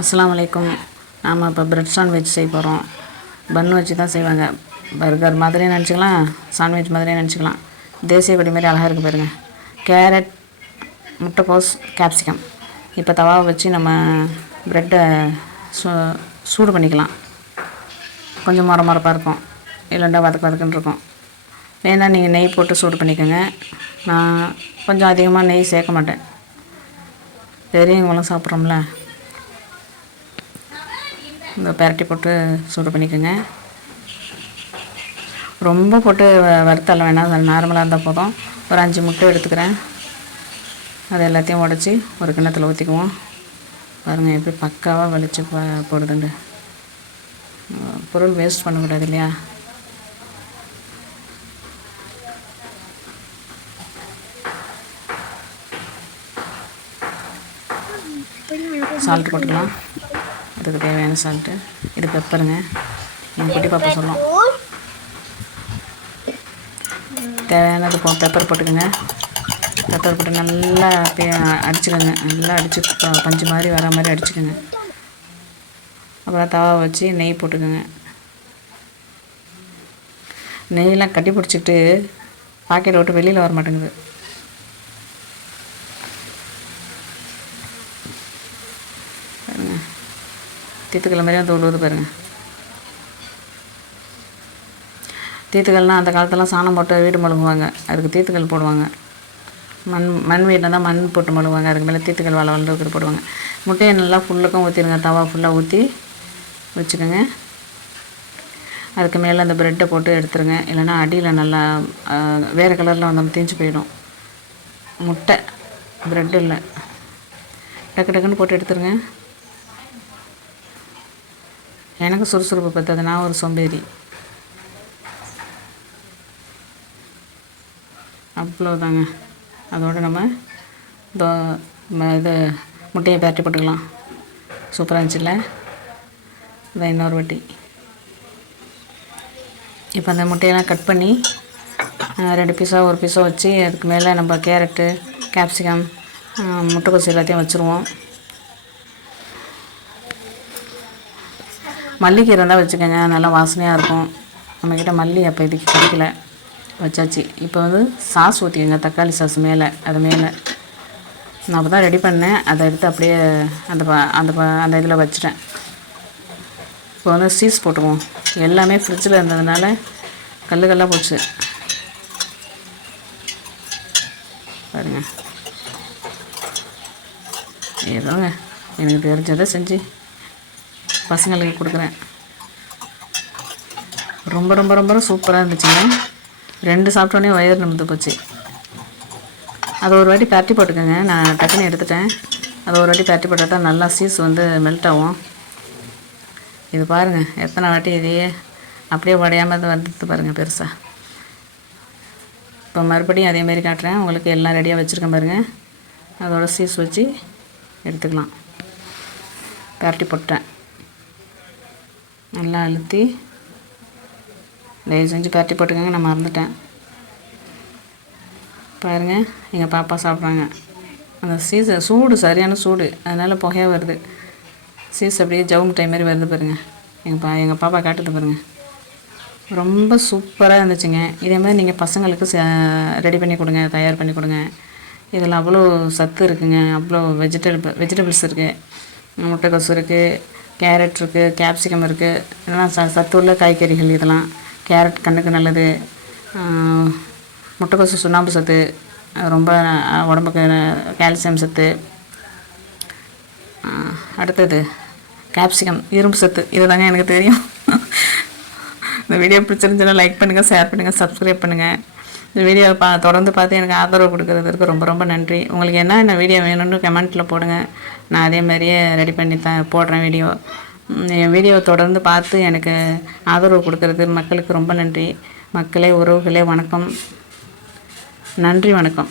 அஸ்லாம் வலைக்கும் நாம் இப்போ பிரெட் சாண்ட்விச் செய்ய போகிறோம் பன் வச்சு தான் செய்வாங்க. பர்கர் மாதிரி நினச்சிக்கலாம் சாண்ட்விச் மாதிரி நினச்சிக்கலாம். தேசிய கொடி மாதிரி அழகாக இருக்குது பாருங்கள் கேரட் முட்டைக்கோஸ் கேப்சிகம் இப்போ தவாவை வச்சு நம்ம ப்ரெட்டை சூ சூடு பண்ணிக்கலாம். கொஞ்சம் மொர மொரப்பாக இருக்கும். இல்லைண்டா வதக்கு வதக்குன்னு இருக்கும். வேணால் நீங்கள் நெய் போட்டு சூடு பண்ணிக்கோங்க. நான் கொஞ்சம் அதிகமாக நெய் சேர்க்க மாட்டேன். பெரியவங்களும் சாப்பிட்றோம்ல. இந்த பெரட்டி போட்டு சூடு பண்ணிக்கோங்க. ரொம்ப போட்டு வ- வேணாம் வேணாம் நார்மலாக இருந்தால் போதும். ஒரு அஞ்சு முட்டை எடுத்துக்கிறேன். அது எல்லாத்தையும் உடச்சி ஒரு கிண்ணத்தில் ஊற்றிக்குவோம் பாருங்கள் எப்படி பக்காவாக வலிச்சு ப போடுதுண்டு. பொருள் வேஸ்ட் பண்ணக்கூடாது இல்லையா? சால்ட் போட்டுக்கலாம். அதுக்கு தேவையான சால்ட்டு இது பெப்பருங்க எங்கள் குட்டி பாப்பா சொல்லும் தேவையானது போ பெப்பர் போட்டுக்கோங்க. பெப்பர் போட்டு நல்லா அடிச்சுக்கோங்க. நல்லா அடித்து பஞ்சு மாதிரி வர மாதிரி அடிச்சுக்கோங்க. அப்புறம் தவா வச்சு நெய் போட்டுக்கோங்க. நெய்யெல்லாம் கட்டி பிடிச்சிட்டு பாக்கெட் விட்டு வெளியில் வர மாட்டேங்குது. தீத்துக்கல் மாதிரி வந்து விழுவுது பாருங்கள் தீத்துக்கல்னால் அந்த காலத்துலாம் சாணம் போட்டு வீடு மழுகுவாங்க அதுக்கு தீத்துக்கல் போடுவாங்க. மண் மண் வீட்டில் தான் மண் போட்டு மழுவாங்க அதுக்கு மேலே தீத்துக்கல் வள வளர்ந்து போடுவாங்க. முட்டையை நல்லா ஃபுல்லுக்கும் ஊற்றிடுங்க தவா ஃபுல்லாக ஊற்றி வச்சுக்கோங்க. அதுக்கு மேலே அந்த ப்ரெட்டை போட்டு எடுத்துருங்க. இல்லைன்னா அடியில் நல்லா வேறு கலரில் வந்து தீஞ்சு போயிடும். முட்டை ப்ரெட் இல்லை. டக்கு டக்குன்னு போட்டு எடுத்துருங்க. எனக்கு சுறுசுறுப்பு பத்தாது. நான் ஒரு சோம்பேறி. அவ்வளோதாங்க அதோடு நம்ம தோ இது முட்டையை பேரட்டி போட்டுக்கலாம். சூப்பராக இருந்துச்சுல்ல? இதை இன்னொரு வாட்டி. இப்போ அந்த முட்டையெல்லாம் கட் பண்ணி ரெண்டு பீஸாக ஒரு பீஸாக வச்சு அதுக்கு மேலே நம்ம கேரட்டு கேப்சிகம் முட்டைக்கோஸ் எல்லாத்தையும் வச்சுருவோம். மல்லிகை இருந்தால் வச்சுக்கோங்க நல்லா வாசனையாக இருக்கும். நம்மக்கிட்ட மல்லி அப்போ இதுக்கு கிடைக்கல. வச்சாச்சு. இப்போ வந்து சாஸ் ஊற்றிக்கோங்க தக்காளி சாஸ் மேலே அது மேலே. நான் அப்போ தான் ரெடி பண்ணேன். அதை எடுத்து அப்படியே அந்த ப- அந்த ப- அந்த இதில் வச்சுட்டேன். இப்போ வந்து சீஸ் போட்டுக்குவோம். எல்லாமே ஃப்ரிட்ஜில் இருந்ததுனால கல் கல்லாக போச்சு. பாருங்க. ஏதோங்க எனக்கு தெரிஞ்சதை செஞ்சு பசங்களுக்கு கொடுக்குறேன். ரொம்ப ரொம்ப ரொம்ப சூப்பராக இருந்துச்சுங்க. ரெண்டு சாப்பிட்டோன்னே வயிறு நிமிந்து போச்சு. அதை ஒரு வாட்டி பேட்டி போட்டுக்கோங்க. நான் டக்குன்னு எடுத்துட்டேன். அதை ஒரு வாட்டி பரட்டி போட்டால் தான் நல்லா சீஸ் வந்து மெல்ட் ஆகும். இது பாருங்கள் எத்தனை வாட்டி இதையே அப்படியே உடையாமல் வந்துட்டு பாருங்கள் பெருசாக இப்போ மறுபடியும் அதே மாதிரி காட்டுறேன். உங்களுக்கு எல்லாம் ரெடியாக வச்சுருக்கேன் பாருங்கள் அதோட சீஸ் வச்சு எடுத்துக்கலாம். பேரட்டி போட்டேன் நல்லா அழுத்தி தயவு செஞ்சு பரட்டி போட்டுக்கோங்க நான் மறந்துட்டேன். பாருங்கள் எங்கள் பாப்பா சாப்பிட்றாங்க. அந்த சீஸ் சூடு சரியான சூடு. அதனால் புகையாக வருது. சீஸ் அப்படியே ஜவு மிட்டாய் மாதிரி வருது பாருங்கள் எங்கள் பா எங்கள் பாப்பா காட்டுது பாருங்கள் ரொம்ப சூப்பராக இருந்துச்சுங்க. இதே மாதிரி நீங்கள் பசங்களுக்கு ரெடி பண்ணி கொடுங்க தயார் பண்ணி கொடுங்க. இதில் அவ்வளோ சத்து இருக்குங்க. அவ்வளோ வெஜிடபிள் வெஜிடபிள்ஸ் இருக்குது முட்டைக்கோசு இருக்குது கேரட் இருக்குது கேப்சிகம் இருக்குது இதெல்லாம் ச சத்துள்ள காய்கறிகள் இதெல்லாம். கேரட் கண்ணுக்கு நல்லது. முட்டைக்கோசு சுண்ணாம்பு சத்து ரொம்ப உடம்புக்கு கால்சியம் சத்து. அடுத்தது கேப்சிகம் இரும்பு சத்து. இதுதாங்க எனக்கு தெரியும். இந்த வீடியோ பிடிச்சிருந்துச்சுன்னா லைக் பண்ணுங்கள் ஷேர் பண்ணுங்கள் சப்ஸ்கிரைப் பண்ணுங்கள் இந்த வீடியோவை பா தொடர்ந்து பார்த்து எனக்கு ஆதரவு கொடுக்கறதுக்கு ரொம்ப ரொம்ப நன்றி. உங்களுக்கு என்ன என்ன வீடியோ வேணும்னு கமெண்ட்டில் போடுங்க. நான் அதே மாதிரியே ரெடி பண்ணி தான் போடுறேன் வீடியோ என் வீடியோவை தொடர்ந்து பார்த்து எனக்கு ஆதரவு கொடுக்கறது மக்களுக்கு ரொம்ப நன்றி. மக்களே உறவுகளே வணக்கம். நன்றி வணக்கம்.